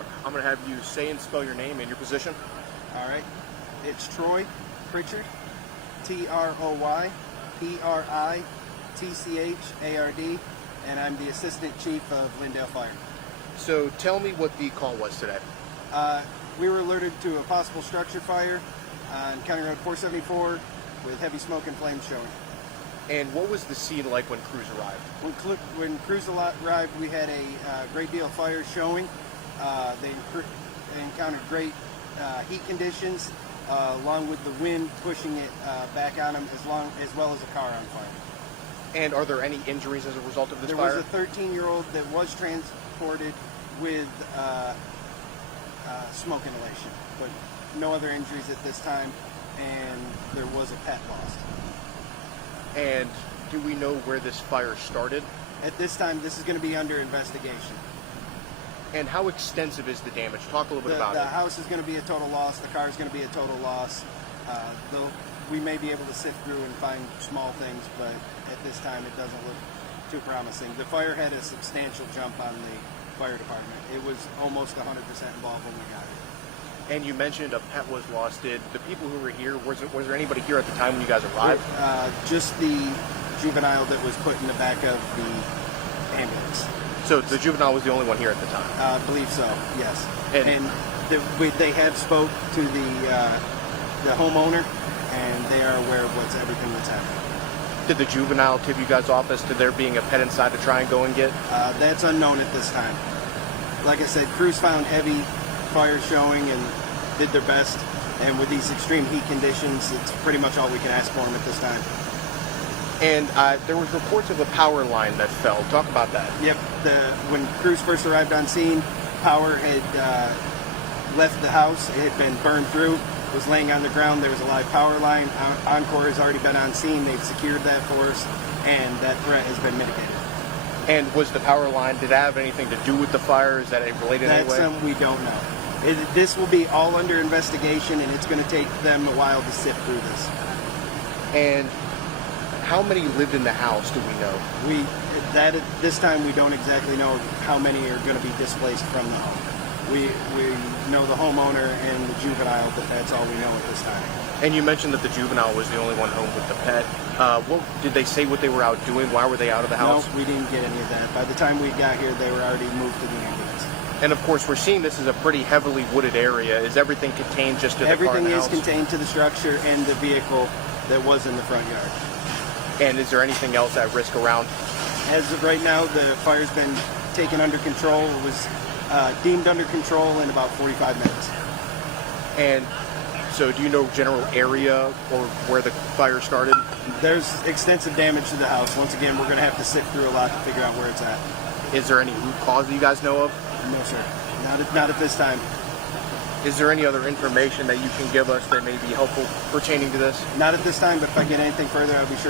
camera, I'm going to have you say and spell your name and your position. All right. It's Troy Pritchard, Troy-Pritchard, and I'm the Assistant Chief of Lindale Fire. So tell me what the call was today. We were alerted to a possible structure fire on County Road 474 with heavy smoke and flames showing. And what was the scene like when crews arrived? When crews arrived, we had a great deal of fire showing. They encountered great heat conditions, along with the wind pushing it back on them, as well as a car on fire. And are there any injuries as a result of this fire? There was a 13-year-old that was transported with smoke inhalation, but no other injuries at this time, and there was a pet lost. And do we know where this fire started? At this time, this is going to be under investigation. And how extensive is the damage? Talk a little bit about it. The house is going to be a total loss. The car is going to be a total loss. We may be able to sift through and find small things, but at this time, it doesn't look too promising. The fire had a substantial jump on the fire department. It was almost 100% involved when we got it. And you mentioned a pet was lost. Did the people who were here, was there anybody here at the time when you guys arrived? Just the juvenile that was put in the back of the ambulance. So the juvenile was the only one here at the time? I believe so, yes. And they have spoke to the homeowner, and they are aware of everything that's happening. Did the juvenile tip you guys off as to there being a pet inside to try and go and get? That's unknown at this time. Like I said, crews found heavy fire showing and did their best, and with these extreme heat conditions, it's pretty much all we can ask for them at this time. And there was reports of a power line that fell. Talk about that. Yep. When crews first arrived on scene, power had left the house. It had been burned through, was laying on the ground. There was a live power line. Encore has already been on scene. They've secured that for us, and that threat has been mitigated. And was the power line, did it have anything to do with the fire? Is that related in any way? That's something we don't know. This will be all under investigation, and it's going to take them a while to sift through this. And how many lived in the house, do we know? At this time, we don't exactly know how many are going to be displaced from the home. We know the homeowner and the juvenile, but that's all we know at this time. And you mentioned that the juvenile was the only one home with the pet. Did they say what they were out doing? Why were they out of the house? No, we didn't get any of that. By the time we got here, they were already moved to the ambulance. And of course, we're seeing this is a pretty heavily wooded area. Is everything contained just to the car and the house? Everything is contained to the structure and the vehicle that was in the front yard. And is there anything else at risk around? As of right now, the fire's been taken under control. It was deemed under control in about 45 minutes. And so do you know general area or where the fire started? There's extensive damage to the house. Once again, we're going to have to sift through a lot to figure out where it's at. Is there any root cause that you guys know of? No, sir. Not at this time. Is there any other information that you can give us that may be helpful pertaining to this? Not at this time, but if I get anything further, I'll be sure to